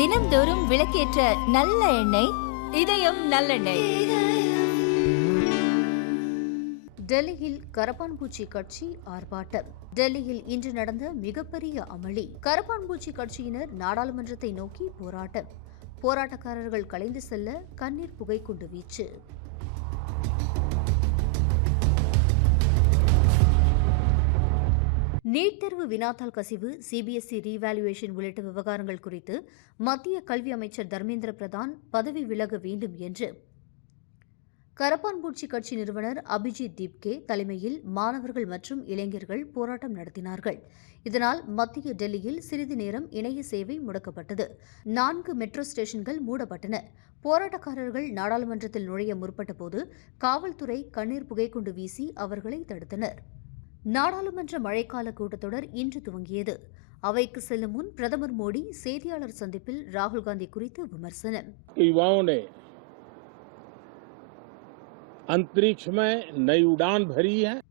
தினம்தோறும் விளக்கேற்ற நல்ல எண்ணெய் இதயம் நல்லெண்ணெய். டெல்லியில் கரப்பான்பூச்சி கட்சி ஆர்ப்பாட்டம். டெல்லியில் இன்று நடந்த மிகப்பெரிய அமளி. கரப்பான்பூச்சி கட்சியினர் நாடாளுமன்றத்தை நோக்கி போராட்டம். போராட்டக்காரர்கள் கலைந்து செல்ல கண்ணீர் புகை குண்டு வீச்சு. நீட் தேர்வு வினாத்தாள் கசிவு, சிபிஎஸ்இ ரீவேல்யூவேஷன் உள்ளிட்ட விவகாரங்கள் குறித்து மத்திய கல்வி அமைச்சர் தர்மேந்திர பிரதான் பதவி விலக வேண்டும் என்று கரப்பான்பூச்சி கட்சி நிறுவனர் அபிஜித் தீப்கே தலைமையில் மாணவர்கள் மற்றும் இளைஞர்கள் போராட்டம் நடத்தினார்கள். இதனால் மத்திய டெல்லியில் சிறிது நேரம் இணைய சேவை முடக்கப்பட்டது. 4 மெட்ரோ ஸ்டேஷன்கள் மூடப்பட்டன. போராட்டக்காரர்கள் நாடாளுமன்றத்தில் நுழைய முற்பட்டபோது காவல்துறை கண்ணீர் புகைக்குண்டு வீசி அவர்களை தடுத்தனர். நாடாளுமன்ற மழைக்கால கூட்டத்தொடர் இன்று துவங்கியது. அவைக்கு செல்லும் முன் பிரதமர் மோடி செய்தியாளர் சந்திப்பில் ராகுல் காந்தி குறித்து விமர்சனம்.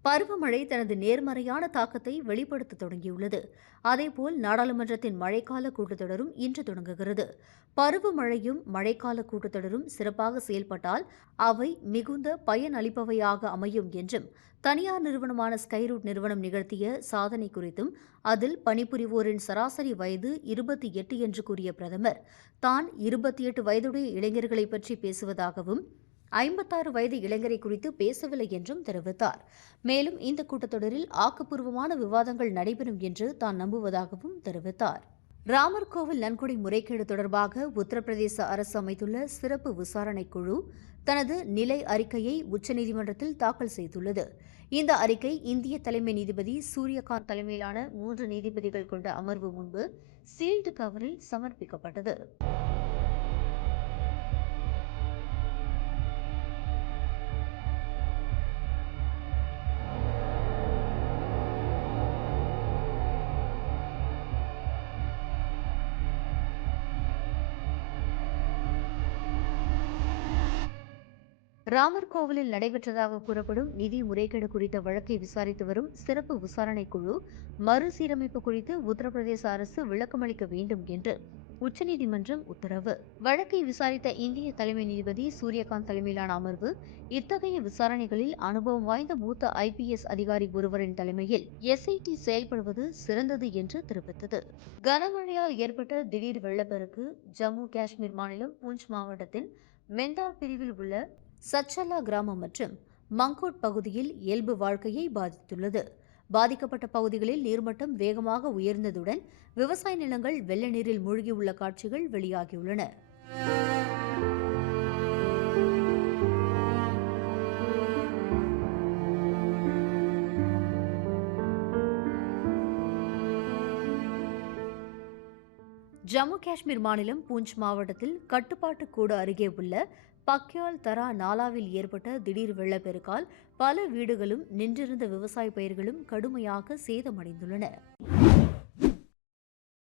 பருவமழை தனது நேர்மறையான தாக்கத்தை வெளிப்படுத்த தொடங்கியுள்ளது. அதேபோல் நாடாளுமன்றத்தின் மழைக்கால கூட்டத்தொடரும் இன்று தொடங்குகிறது. பருவமழையும் மழைக்கால கூட்டத்தொடரும் சிறப்பாக செயல்பட்டால் அவை மிகுந்த பயன் அளிப்பவையாக அமையும் என்றும், தனியார் நிறுவனமான ஸ்கைரூட் நிறுவனம் நிகழ்த்திய சாதனை குறித்தும், அதில் பணிபுரிவோரின் சராசரி வயது 28 என்று கூறிய பிரதமர், தான் 28 வயதுடைய இளைஞர்களை பற்றி பேசுவதாகவும் 56 வயது இளைஞரை குறித்து பேசவில்லை என்றும் தெரிவித்தார். மேலும் இந்த கூட்டத்தொடரில் ஆக்கப்பூர்வமான விவாதங்கள் நடைபெறும் என்று தான் நம்புவதாகவும் தெரிவித்தார். ராமர் கோவில் நன்கொடை முறைகேடு தொடர்பாக உத்தரப்பிரதேச அரசு அமைத்துள்ள சிறப்பு விசாரணைக் குழு தனது நிலை அறிக்கையை உச்சநீதிமன்றத்தில் தாக்கல் செய்துள்ளது. இந்த அறிக்கை இந்திய தலைமை நீதிபதி சூரியகாந்த் தலைமையிலான 3 நீதிபதிகள் கொண்ட அமர்வு முன்பு சீல்டு கவரில் சமர்ப்பிக்கப்பட்டது. ராமர் கோவிலில் நடைபெற்றதாக கூறப்படும் நிதி முறைகேடு குறித்த வழக்கை விசாரித்து வரும் சிறப்பு விசாரணைக் குழு மறுசீரமைப்பு குறித்து உத்தரப்பிரதேச அரசு விளக்கமளிக்க வேண்டும் என்று உச்சநீதிமன்றம் உத்தரவு. வழக்கை விசாரித்த இந்திய தலைமை நீதிபதி சூரியகாந்த் தலைமையிலான அமர்வு இத்தகைய விசாரணைகளில் அனுபவம் வாய்ந்த மூத்த IPS அதிகாரி ஒருவரின் தலைமையில் SIT செயல்படுவது சிறந்தது என்று தெரிவித்தது. கனமழையால் ஏற்பட்ட திடீர் வெள்ளப்பெருக்கு ஜம்மு காஷ்மீர் மாநிலம் பூஞ்ச் மாவட்டத்தின் மெந்தார் பிரிவில் உள்ள சச்சல்லா கிராமம் மற்றும் மங்கோட் பகுதியில் இயல்பு வாழ்க்கையை பாதித்துள்ளது. பாதிக்கப்பட்ட பகுதிகளில் நீர்மட்டம் வேகமாக உயர்ந்ததுடன் விவசாய நிலங்கள் வெள்ள நீரில் மூழ்கியுள்ள காட்சிகள் வெளியாகியுள்ளன. ஜம்மு காஷ்மீர் மாநிலம் பூஞ்ச் மாவட்டத்தில் கட்டுப்பாட்டு கோடு அருகே உள்ள பக்யால் தரா நாலாவில் ஏற்பட்ட திடீர் வெள்ளப்பெருக்கால் பல வீடுகளும் நின்றிருந்த விவசாய பயிர்களும் கடுமையாக சேதமடைந்துள்ளன.